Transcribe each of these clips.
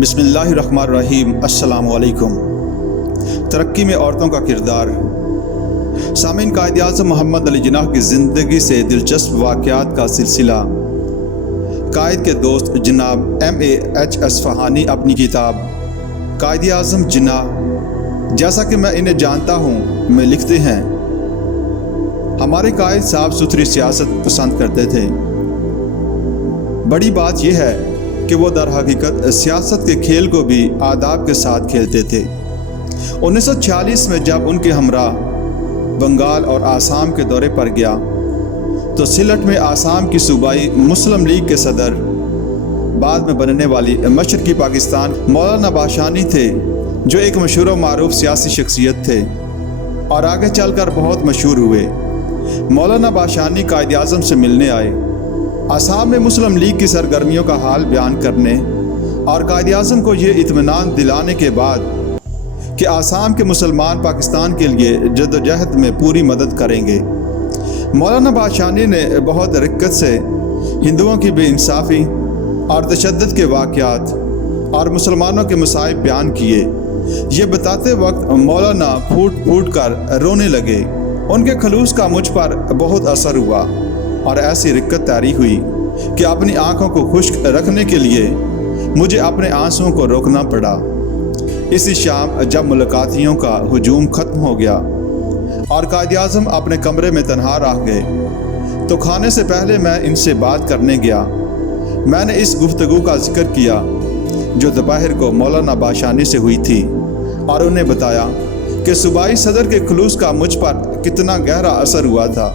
بسم اللہ الرحمن الرحیم۔ السلام علیکم۔ ترقی میں عورتوں کا کردار۔ سامعین، قائد اعظم محمد علی جناح کی زندگی سے دلچسپ واقعات کا سلسلہ۔ قائد کے دوست جناب M.A.H. اصفہانی اپنی کتاب قائد اعظم جناح جیسا کہ میں انہیں جانتا ہوں میں لکھتے ہیں، ہمارے قائد صاف ستھری سیاست پسند کرتے تھے۔ بڑی بات یہ ہے کہ وہ در حقیقت سیاست کے کھیل کو بھی آداب کے ساتھ کھیلتے تھے۔ 1946 میں جب ان کے ہمراہ بنگال اور آسام کے دورے پر گیا تو سلٹ میں آسام کی صوبائی مسلم لیگ کے صدر، بعد میں بننے والی مشرقی پاکستان، مولانا باشانی تھے، جو ایک مشہور و معروف سیاسی شخصیت تھے اور آگے چل کر بہت مشہور ہوئے۔ مولانا باشانی قائد اعظم سے ملنے آئے، آسام میں مسلم لیگ کی سرگرمیوں کا حال بیان کرنے اور قائد اعظم کو یہ اطمینان دلانے کے بعد کہ آسام کے مسلمان پاکستان کے لیے جدوجہد میں پوری مدد کریں گے، مولانا باشانی نے بہت رقت سے ہندوؤں کی بے انصافی اور تشدد کے واقعات اور مسلمانوں کے مصائب بیان کیے۔ یہ بتاتے وقت مولانا پھوٹ پھوٹ کر رونے لگے۔ ان کے خلوص کا مجھ پر بہت اثر ہوا اور ایسی رقت طاری ہوئی کہ اپنی آنکھوں کو خشک رکھنے کے لیے مجھے اپنے آنسوؤں کو روکنا پڑا۔ اسی شام جب ملاقاتیوں کا ہجوم ختم ہو گیا اور قائد اعظم اپنے کمرے میں تنہا رہ گئے تو کھانے سے پہلے میں ان سے بات کرنے گیا۔ میں نے اس گفتگو کا ذکر کیا جو دوپہر کو مولانا باشانی سے ہوئی تھی اور انہیں بتایا کہ صوبائی صدر کے خلوص کا مجھ پر کتنا گہرا اثر ہوا تھا،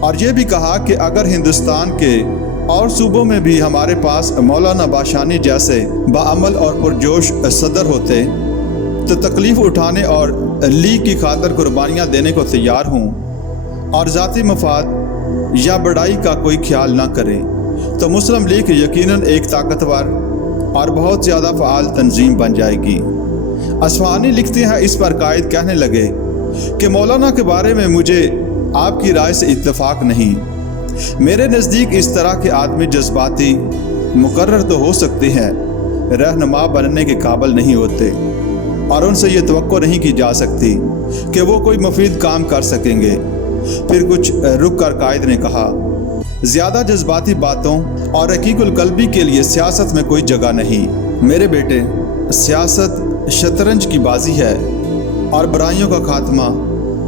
اور یہ بھی کہا کہ اگر ہندوستان کے اور صوبوں میں بھی ہمارے پاس مولانا باشانی جیسے باعمل اور پرجوش صدر ہوتے تو تکلیف اٹھانے اور لیگ کی خاطر قربانیاں دینے کو تیار ہوں اور ذاتی مفاد یا بڑائی کا کوئی خیال نہ کریں تو مسلم لیگ یقیناً ایک طاقتور اور بہت زیادہ فعال تنظیم بن جائے گی۔ اصفہانی لکھتے ہیں، اس پر قائد کہنے لگے کہ مولانا کے بارے میں مجھے آپ کی رائے سے اتفاق نہیں۔ میرے نزدیک اس طرح کے آدمی جذباتی مقرر تو ہو سکتے ہیں، رہنما بننے کے قابل نہیں ہوتے، اور ان سے یہ توقع نہیں کی جا سکتی کہ وہ کوئی مفید کام کر سکیں گے۔ پھر کچھ رک کر قائد نے کہا، زیادہ جذباتی باتوں اور رقیق القلبی کے لیے سیاست میں کوئی جگہ نہیں۔ میرے بیٹے، سیاست شطرنج کی بازی ہے اور برائیوں کا خاتمہ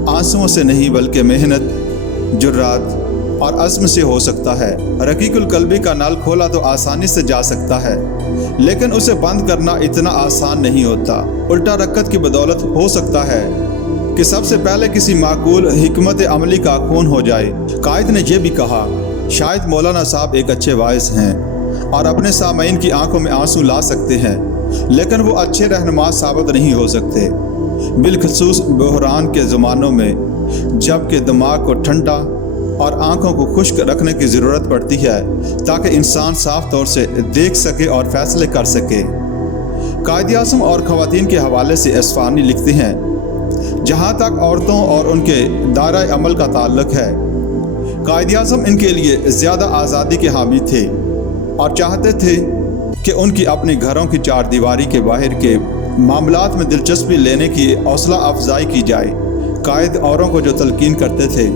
آنسوؤں سے نہیں بلکہ محنت، جرات اور عزم سے ہو سکتا ہے۔ رقیق القلبی کا نل کھولا تو آسانی سے جا سکتا ہے، لیکن اسے بند کرنا اتنا آسان نہیں ہوتا۔ الٹا رکت کی بدولت ہو سکتا ہے کہ سب سے پہلے کسی معقول حکمت عملی کا خون ہو جائے۔ قائد نے یہ بھی کہا، شاید مولانا صاحب ایک اچھے واعظ ہیں اور اپنے سامعین کی آنکھوں میں آنسو لا سکتے ہیں، لیکن وہ اچھے رہنما ثابت نہیں ہو سکتے، بالخصوص بحران کے زمانوں میں جب کہ دماغ کو ٹھنڈا اور آنکھوں کو خشک رکھنے کی ضرورت پڑتی ہے تاکہ انسان صاف طور سے دیکھ سکے اور فیصلے کر سکے۔ قائد اعظم اور خواتین کے حوالے سے اصفہانی لکھتے ہیں، جہاں تک عورتوں اور ان کے دائرۂ عمل کا تعلق ہے، قائد اعظم ان کے لیے زیادہ آزادی کے حامی تھے اور چاہتے تھے کہ ان کی اپنے گھروں کی چار دیواری کے باہر کے معاملات میں دلچسپی لینے کی حوصلہ افزائی کی جائے۔ قائد اوروں کو جو تلقین کرتے تھے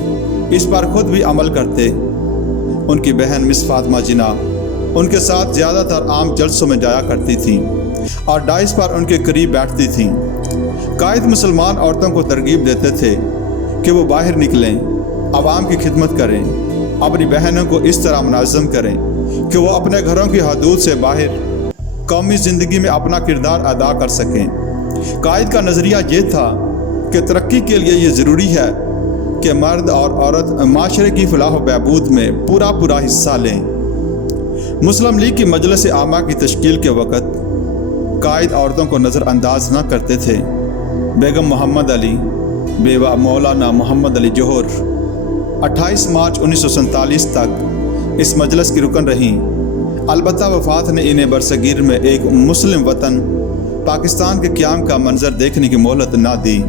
اس پر خود بھی عمل کرتے۔ ان کی بہن مس فاطمہ جناح ان کے ساتھ زیادہ تر عام جلسوں میں جایا کرتی تھیں اور ڈائس پر ان کے قریب بیٹھتی تھیں۔ قائد مسلمان عورتوں کو ترغیب دیتے تھے کہ وہ باہر نکلیں، عوام کی خدمت کریں، اپنی بہنوں کو اس طرح منظم کریں کہ وہ اپنے گھروں کی حدود سے باہر قومی زندگی میں اپنا کردار ادا کر سکیں۔ قائد کا نظریہ یہ تھا کہ ترقی کے لیے یہ ضروری ہے کہ مرد اور عورت معاشرے کی فلاح و بہبود میں پورا حصہ لیں۔ مسلم لیگ کی مجلس عامہ کی تشکیل کے وقت قائد عورتوں کو نظر انداز نہ کرتے تھے۔ بیگم محمد علی، بیوہ مولانا محمد علی جوہر، 28 مارچ 1947 تک اس مجلس کی رکن رہیں۔ البتہ وفات نے انہیں برصغیر میں ایک مسلم وطن پاکستان کے قیام کا منظر دیکھنے کی مہلت نہ دی۔